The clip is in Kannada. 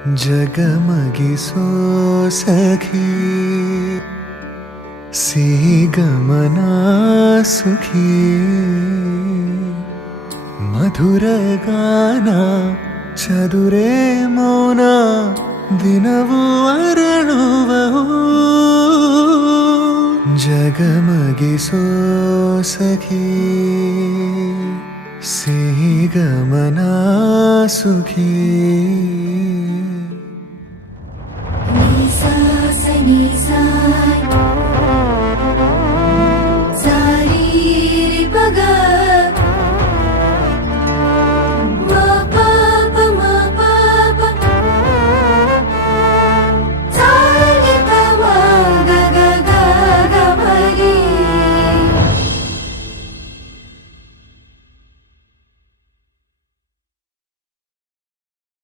ಜಗಮಗಿಸೋ ಸಖಿ ಸಿಹಿ ಗಮನ ಸುಖಿ ಮಧುರ ಗಾನ ಚದುರೆ ಮೌನ ದಿನವೂ ಅರಳುವವು ಜಗಮಗಿಸೋ ಸಖಿ ಸಿಹಿ ಗಮನ ಸುಖಿ